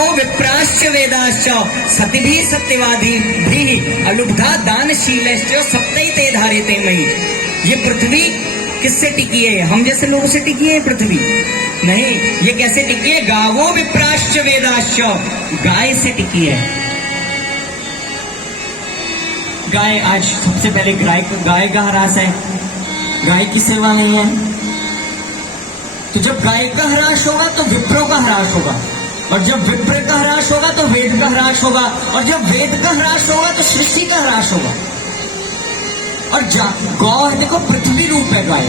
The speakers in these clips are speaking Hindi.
गावो विप्राश्च वेदाश्च सतिभिः सत्यवादिभिः अलुब्धा दानशीलश्च सप्तैते धार्यते मयि। ये पृथ्वी किससे टिकी है? हम जैसे लोगों से टिकी है पृथ्वी? नहीं, ये कैसे टिकी है? गावो विप्राश्च वेदाश्च, गाय से टिकी है। गाय, आज सबसे पहले गाय का ह्रास है, गाय की सेवा नहीं है। तो जब गाय का ह्रास होगा तो विप्रों का ह्रास होगा, और जब विप्र का ह्रास होगा तो वेद का ह्रास होगा, और जब वेद का ह्रास होगा तो सृष्टि का ह्रास होगा। और गौ है, देखो पृथ्वी रूप है गाय,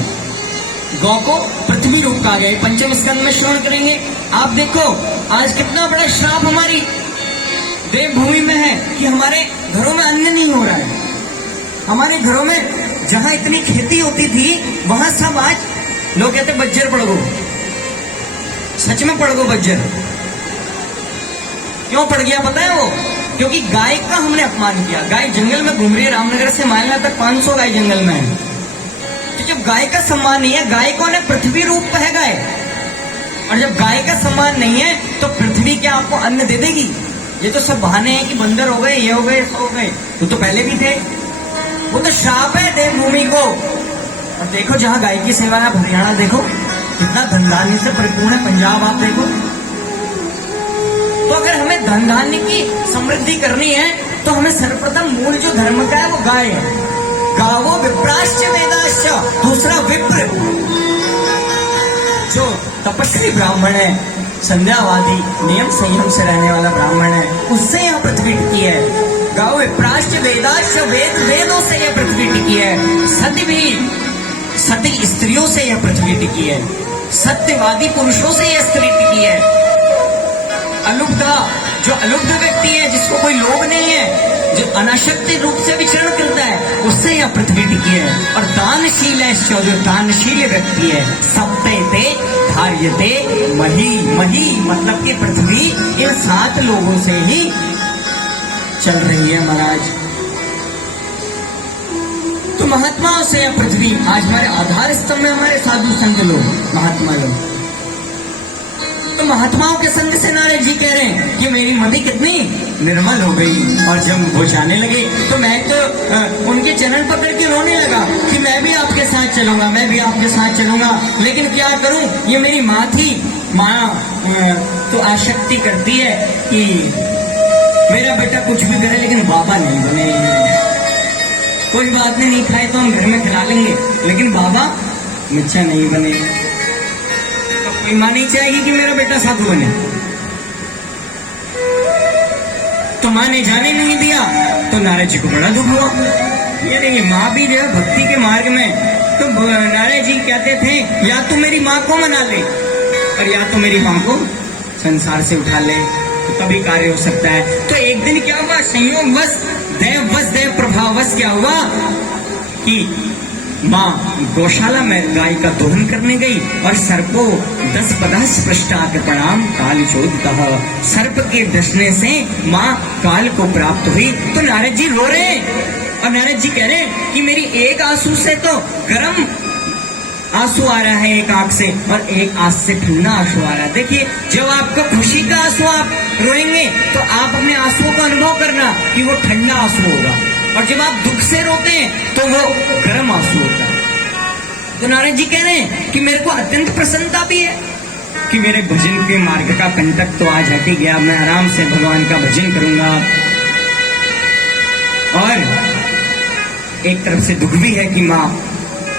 गौ को पृथ्वी रूप कहा गया। पंचम स्कंद में श्रवण करेंगे। आप देखो आज कितना बड़ा श्राप हमारी देवभूमि में है कि हमारे घरों में अन्न नहीं हो रहा है। हमारे घरों में जहां इतनी खेती होती थी वहां सब आज लोग कहते बज्जर पड़ गो। सच में पड़ गो बज्जर। क्यों पड़ गया पता है वो? क्योंकि गाय का हमने अपमान किया। गाय जंगल में घूम रही है, रामनगर से मालना तक 500 गाय जंगल में है। तो जब गाय का सम्मान नहीं है, गाय कौन है? पृथ्वी रूप है गाय। और जब गाय का सम्मान नहीं है तो पृथ्वी क्या आपको अन्न दे देगी? ये तो सब बहाने हैं कि बंदर हो गए, ये हो गए, सो हो गए। तो पहले भी थे। वो तो श्राप है देवभूमि को। और देखो जहां गाय की सेवा है, हरियाणा देखो कितना धन धान्य से परिपूर्ण है। पंजाब आप देखो। तो अगर हमें धन धान्य की समृद्धि करनी है तो हमें सर्वप्रथम मूल जो धर्म का है वो गाय है। गावो विप्राश्च वेदाश्च, दूसरा विप्र जो तपस्वी ब्राह्मण है, संध्यावादी, नियम संयम से रहने वाला ब्राह्मण है, उससे यह पृथ्वी टिकी है। गावो विप्राश्च वेदाश्च, वेदों से यह पृथ्वी टिकी है। सती भी, सती स्त्रियों से यह पृथ्वी टिकी है। सत्यवादी पुरुषों से यह स्त्री टिकी है। अलुब्धा, जो अलुब्ध व्यक्ति है, जिसको कोई लोभ नहीं है, जो अनाशक्ति रूप से विचरण करता है, उससे यह पृथ्वी टिकी है। और दानशील है, जो दानशील व्यक्ति है, सप्तैते धार्यते मही। मही मतलब कि पृथ्वी इन 7 लोगों से ही चल रही है महाराज। तो महात्माओं से यह पृथ्वी, आज हमारे आधार स्तंभ में हमारे साधु संत लोग, महात्मा लोग। तो महात्माओं के संग से नारद जी कह रहे हैं कि मेरी मति कितनी निर्मल हो गई। और जब वो जाने लगे तो मैं तो उनके चरण पकड़ के रोने लगा कि मैं भी आपके साथ चलूंगा, मैं भी आपके साथ चलूंगा, लेकिन क्या करूं? ये मेरी माँ थी। माँ तो आशक्ति करती है कि मेरा बेटा कुछ भी करे लेकिन बाबा नहीं बने। कोई बात नहीं खाए तो हम घर में खिला लेंगे, लेकिन बाबा मिर्चा नहीं बने। कोई माँ नहीं चाहेगी कि मेरा बेटा साधु बने। तो माँ ने जाने नहीं दिया तो नारद जी को बड़ा दुख हुआ। ये माँ भी जो है भक्ति के मार्ग में, तो नारद जी कहते थे या तो मेरी माँ को मना ले और या तो मेरी माँ को संसार से उठा ले, तो तभी कार्य हो सकता है। तो एक दिन क्या हुआ? संयोगवश, देव प्रभाववश क्या हुआ कि माँ गौशाला में गाय का दोहन करने गई और सर्पो 10 पदास पृष्ठात प्रणाम काल चोदतः। सर्प के डसने से माँ काल को प्राप्त हुई। तो नारद जी रो रहे हैं और नारद जी कह रहे हैं कि मेरी एक आंसू से तो गर्म आंसू आ रहा है एक आंख से, और एक आंख से ठंडा आंसू आ रहा है। देखिए, जब आपको खुशी का आंसू आप रोएंगे तो आप अपने आंसुओं का अनुभव करना कि वो ठंडा आंसू होगा, और जब आप दुख से रोते हैं तो वो गर्म आंसू होता है। तो नारद जी कह रहे हैं कि मेरे को अत्यंत प्रसन्नता भी है कि मेरे भजन के मार्ग का कंटक तो आज हट ही गया। मैं आराम से भगवान का भजन करूंगा। और एक तरफ से दुख भी है कि माँ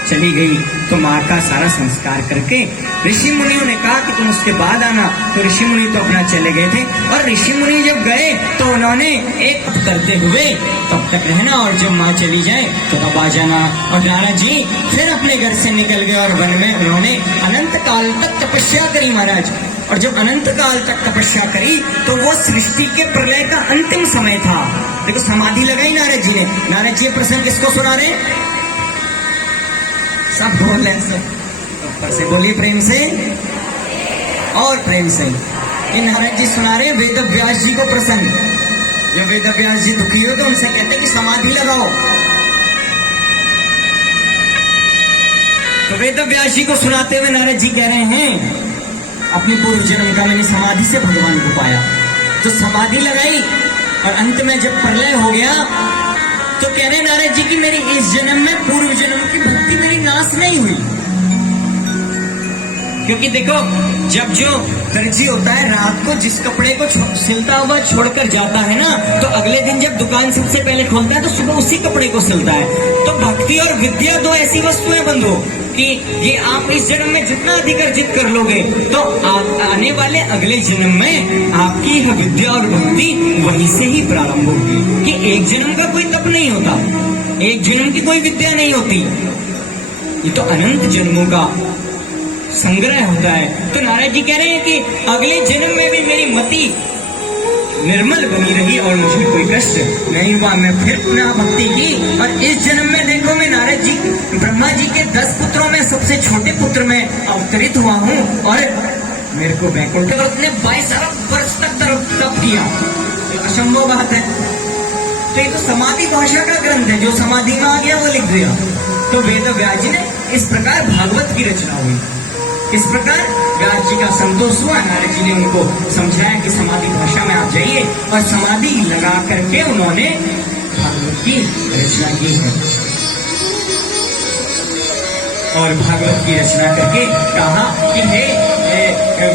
चली गई। तो माँ का सारा संस्कार करके ऋषि मुनियों ने कहा कि तुम उसके बाद आना। तो ऋषि मुनि तो अपना चले गए थे, और ऋषि मुनि जब गए तो उन्होंने एक करते हुए तब तक रहना, और जब माँ चली जाए तो तब आ जाना। और नारद जी फिर अपने घर से निकल गए और वन में उन्होंने अनंत काल तक तपस्या करी महाराज। और जब अनंत काल तक तपस्या करी तो वो सृष्टि के प्रलय का अंतिम समय था। देखो, समाधि लगाई नारद जी ने। नारद जी प्रसंग किसको सुना रहे? सब बोल रहे हैं, ऊपर से बोलिए प्रेम से और प्रेम से। ये नारद जी सुना रहे वेद व्यास जी को प्रसंग। जब वेद व्यास जी दुखी हो तो उनसे कहते कि समाधि लगाओ। तो वेद व्यास जी को सुनाते हुए नारद जी कह रहे हैं अपनी पूर्व जन्म का मैंने समाधि से भगवान को पाया। तो समाधि लगाई और अंत में जब प्रलय हो गया तो कह रहे नारद जी की मेरी इस जन्म में पूर्व जन्म की भक्ति मेरी नाश नहीं हुई। क्योंकि देखो जब जो दर्जी होता है रात को जिस कपड़े को सिलता हुआ छोड़कर जाता है ना, तो अगले दिन जब दुकान सबसे पहले खोलता है तो सुबह उसी कपड़े को सिलता है। तो भक्ति और विद्या दो ऐसी वस्तुएं बंधु कि ये आप इस जन्म में जितना अधिक अर्जित कर लोगे तो आने वाले अगले जन्म में आपकी यह विद्या और भक्ति वहीं से ही प्रारंभ होगी। कि एक जन्म का कोई तप नहीं होता, एक जन्म की कोई विद्या नहीं होती, ये तो अनंत जन्मों का संग्रह होता है। तो नारद जी कह रहे हैं कि अगले जन्म में भी मेरी मति निर्मल बनी रही और मुझे कोई कष्ट नहीं हुआ। मैं फिर पुनः भक्ति की और इस जन्म में देखो मैं नारद जी ब्रह्मा जी के 10 पुत्रों में सबसे छोटे पुत्र में अवतरित हुआ हूँ और मेरे को वैकुंठ ने 22 अरब वर्ष तक तप किया। तो असंभव बात है। तो ये तो समाधि भाषा का ग्रंथ है, जो समाधि में आ गया वो लिख दिया। तो वेद व्यास जी ने इस प्रकार भागवत की रचना हुई। इस प्रकार व्यास जी का संतोष हुआ, नारद जी ने उनको समझाया कि समाधि भाषा में आप जाइए और समाधि लगा करके उन्होंने भागवत की रचना की है। और भागवत की रचना करके कहा कि हे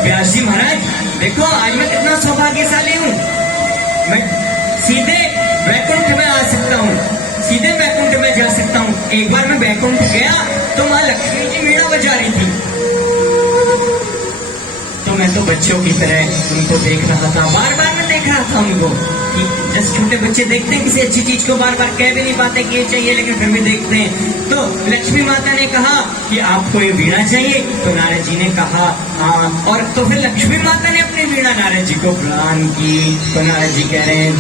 व्यास जी महाराज देखो आज मैं कितना सौभाग्यशाली हूँ, मैं सीधे वैकुंठ में आ सकता हूँ, सीधे वैकुंठ में जा सकता हूँ। एक बार मैं वैकुंठ गया तो माँ लक्ष्मी जी वीणा बजा रही थी, तो मैं तो बच्चों की तरह उनको देख रहा था, बार बार मैं देख रहा था उनको कि जैसे छोटे बच्चे देखते हैं किसी अच्छी चीज को बार बार कह भी नहीं पाते कि ये चाहिए लेकिन फिर भी देखते हैं। तो लक्ष्मी माता ने कहा कि आपको ये वीणा चाहिए, तो नारद जी ने कहा हाँ, और तो फिर लक्ष्मी माता ने अपनी वीणा नारद जी को प्रदान की। तो नारद जी कह रहे हैं